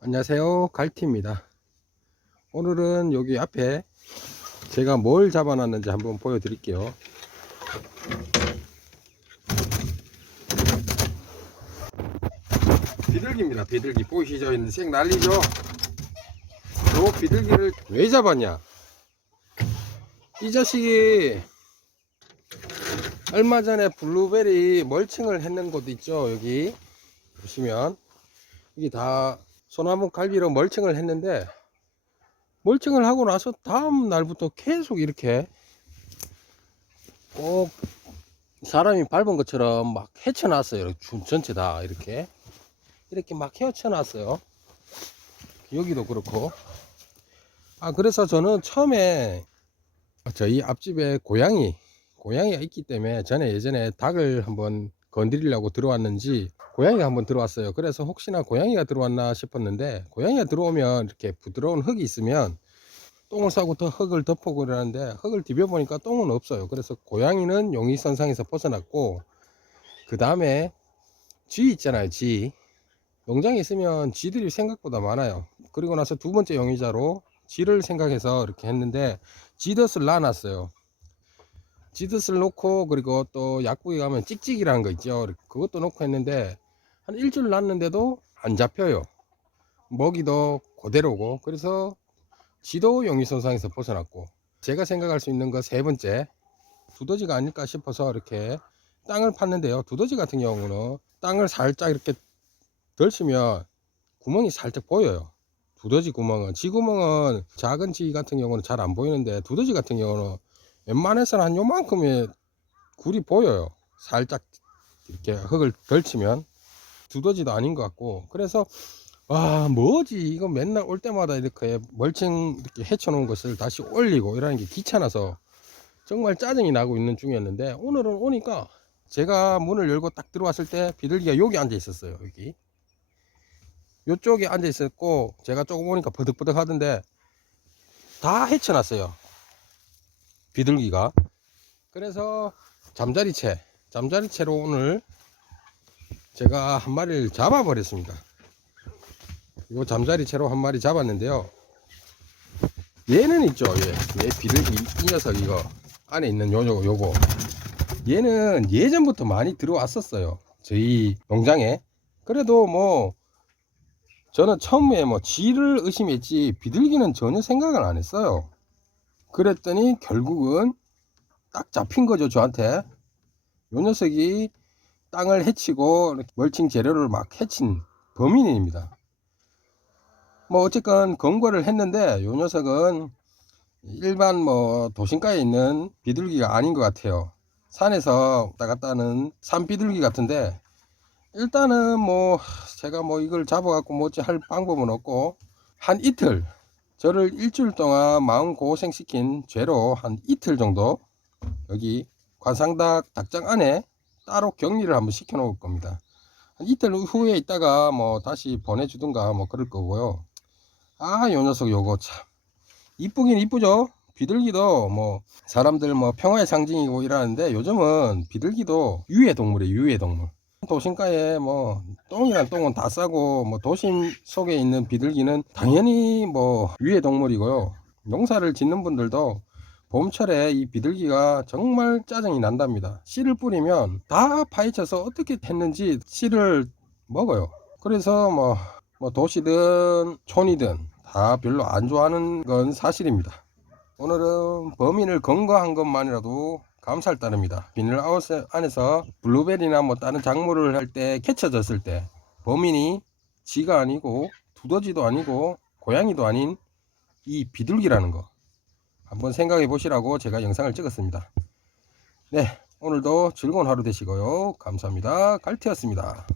안녕하세요. 갈티입니다. 오늘은 여기 앞에 제가 뭘 잡아놨는지 한번 보여드릴게요. 비둘기입니다. 비둘기. 보이시죠? 색 난리죠? 요 비둘기를 왜 잡았냐? 이 자식이 얼마 전에 블루베리 멀칭을 했는 곳 있죠? 여기. 보시면. 이게 다 소나무 갈비로 멀칭을 했는데 멀칭을 하고 나서 다음 날부터 계속 이렇게 꼭 사람이 밟은 것처럼 막 헤쳐놨어요. 준- 전체 다 이렇게. 이렇게 막 헤쳐놨어요. 여기도 그렇고. 아 그래서 저는 처음에 저희 앞집에 고양이 고양이가 있기 때문에 전에 예전에 닭을 한번 건드리려고 들어왔는지 고양이가 한번 들어왔어요. 그래서 혹시나 고양이가 들어왔나 싶었는데 고양이가 들어오면 이렇게 부드러운 흙이 있으면 똥을 싸고 더 흙을 덮고 그러는데 흙을 디벼보니까 똥은 없어요. 그래서 고양이는 용의선상에서 벗어났고 그 다음에 쥐 있잖아요. 쥐 농장에 있으면 쥐들이 생각보다 많아요. 그리고 나서 두 번째 용의자로 쥐를 생각해서 이렇게 했는데 쥐덫을 놔놨어요. 지드스를 놓고 그리고 또 약국에 가면 찍찍이라는 거 있죠. 그것도 놓고 했는데 한 일주일 났는데도 안 잡혀요. 먹이도 그대로고. 그래서 지도 용의선상에서 벗어났고 제가 생각할 수 있는 거 세 번째 두더지가 아닐까 싶어서 이렇게 땅을 팠는데요. 두더지 같은 경우는 땅을 살짝 이렇게 덜치면 구멍이 살짝 보여요. 두더지 구멍은. 지 구멍은 작은 지 같은 경우는 잘 안 보이는데 두더지 같은 경우는 웬만해서는 한 요만큼의 굴이 보여요. 살짝 이렇게 흙을 덜치면. 두더지도 아닌 것 같고. 그래서 와 뭐지? 이거 맨날 올 때마다 이렇게 멀칭 이렇게 헤쳐 놓은 것을 다시 올리고 이러는 게 귀찮아서 정말 짜증이 나고 있는 중이었는데 오늘은 오니까 제가 문을 열고 딱 들어왔을 때 비둘기가 여기 앉아 있었어요 여기. 요쪽에 앉아 있었고 제가 조금 오니까 버득버득 하던데 다 헤쳐놨어요 비둘기가. 그래서 잠자리채 잠자리채로 오늘 제가 한 마리를 잡아 버렸습니다. 이거 잠자리채로 한 마리 잡았는데요. 얘는 있죠 얘, 얘 비둘기 이 녀석 이거 안에 있는 요, 요 요거. 얘는 예전부터 많이 들어왔었어요 저희 농장에. 그래도 뭐 저는 처음에 뭐 쥐를 의심했지 비둘기는 전혀 생각을 안 했어요 그랬더니 결국은 딱 잡힌 거죠 저한테. 요 녀석이 땅을 해치고 멀칭 재료를 막 해친 범인입니다. 뭐 어쨌건 검거를 했는데 요 녀석은 일반 뭐 도심가에 있는 비둘기가 아닌 것 같아요. 산에서 왔다 갔다 하는 산 비둘기 같은데 일단은 뭐 제가 뭐 이걸 잡아 갖고 뭐지 할 방법은 없고 한 이틀 저를 일주일 동안 마음 고생시킨 죄로 한 이틀 정도 여기 관상닭 닭장 안에 따로 격리를 한번 시켜 놓을 겁니다. 한 이틀 후에 있다가 뭐 다시 보내주든가 뭐 그럴 거고요. 아, 요 녀석 요거 참 이쁘긴 이쁘죠. 비둘기도 뭐 사람들 뭐 평화의 상징이고 이러는데 요즘은 비둘기도 유해 동물이에요. 유해 동물. 도심가에 뭐 똥이란 똥은 다 싸고 뭐 도심 속에 있는 비둘기는 당연히 뭐 유해 동물이고요. 농사를 짓는 분들도 봄철에 이 비둘기가 정말 짜증이 난답니다. 씨를 뿌리면 다 파헤쳐서 어떻게 했는지 씨를 먹어요. 그래서 뭐, 뭐 도시든 촌이든 다 별로 안 좋아하는 건 사실입니다. 오늘은 범인을 검거한 것만이라도 감사를 따릅니다. 비닐하우스 안에서 블루베리나 뭐 다른 작물을 할 때 캐쳐졌을 때 범인이 쥐가 아니고 두더지도 아니고 고양이도 아닌 이 비둘기라는 거 한번 생각해 보시라고 제가 영상을 찍었습니다. 네, 오늘도 즐거운 하루 되시고요. 감사합니다. 갈티였습니다.